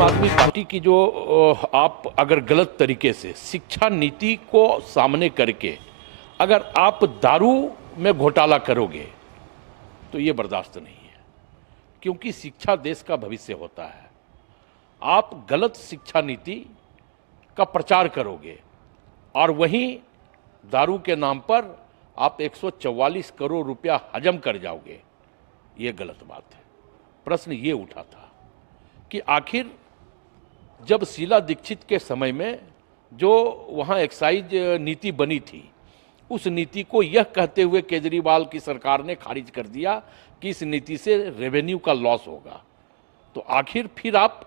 आम आदमी पार्टी की जो आप अगर गलत तरीके से शिक्षा नीति को सामने करके अगर आप दारू में घोटाला करोगे तो ये बर्दाश्त नहीं है, क्योंकि शिक्षा देश का भविष्य होता है। आप गलत शिक्षा नीति का प्रचार करोगे और वहीं दारू के नाम पर आप 144 करोड़ रुपया हजम कर जाओगे, ये गलत बात है। प्रश्न ये उठा था कि आखिर जब शीला दीक्षित के समय में जो वहाँ एक्साइज नीति बनी थी, उस नीति को यह कहते हुए केजरीवाल की सरकार ने खारिज कर दिया कि इस नीति से रेवेन्यू का लॉस होगा, तो आखिर फिर आप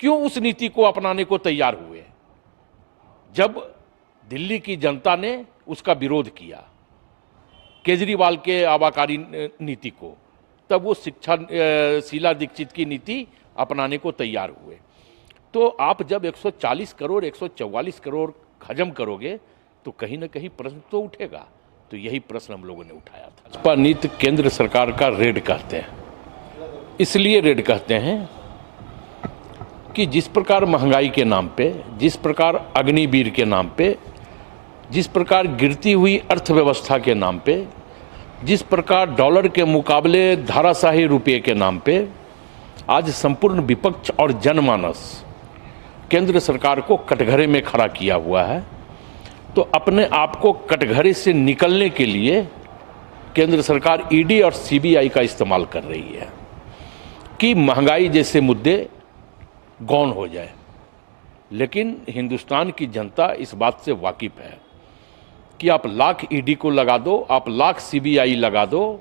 क्यों उस नीति को अपनाने को तैयार हुए? जब दिल्ली की जनता ने उसका विरोध किया केजरीवाल के आबाकारी नीति को, तब वो शीला दीक्षित की नीति अपनाने को तैयार हुए। तो आप जब 140 करोड़ 144 करोड़ हजम करोगे तो कहीं ना कहीं प्रश्न तो उठेगा। तो यही प्रश्न हम लोगों ने उठाया था। भाजपा नीति केंद्र सरकार का रेड कहते हैं, इसलिए रेड कहते हैं कि जिस प्रकार महंगाई के नाम पे, जिस प्रकार अग्निवीर के नाम पे, जिस प्रकार गिरती हुई अर्थव्यवस्था के नाम पे, जिस प्रकार डॉलर के मुकाबले धाराशाही रुपये के नाम पे आज संपूर्ण विपक्ष और जनमानस केंद्र सरकार को कटघरे में खड़ा किया हुआ है, तो अपने आप को कटघरे से निकलने के लिए केंद्र सरकार ईडी और सीबीआई का इस्तेमाल कर रही है कि महंगाई जैसे मुद्दे गौण हो जाए। लेकिन हिंदुस्तान की जनता इस बात से वाकिफ है कि आप लाख ईडी को लगा दो, आप लाख सीबीआई लगा दो,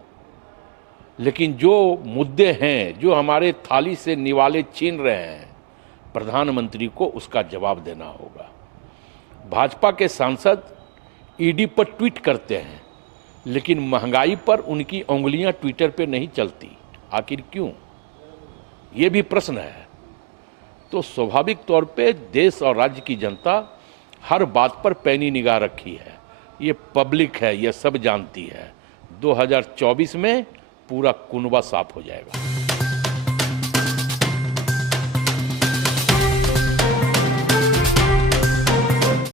लेकिन जो मुद्दे हैं, जो हमारे थाली से निवाले छीन रहे हैं, प्रधानमंत्री को उसका जवाब देना होगा। भाजपा के सांसद ईडी पर ट्वीट करते हैं, लेकिन महंगाई पर उनकी उंगलियां ट्विटर पे नहीं चलती। आखिर क्यों? ये भी प्रश्न है। तो स्वाभाविक तौर पे देश और राज्य की जनता हर बात पर पैनी निगाह रखी है। ये पब्लिक है, ये सब जानती है। 2024 में पूरा कुनबा साफ हो जाएगा।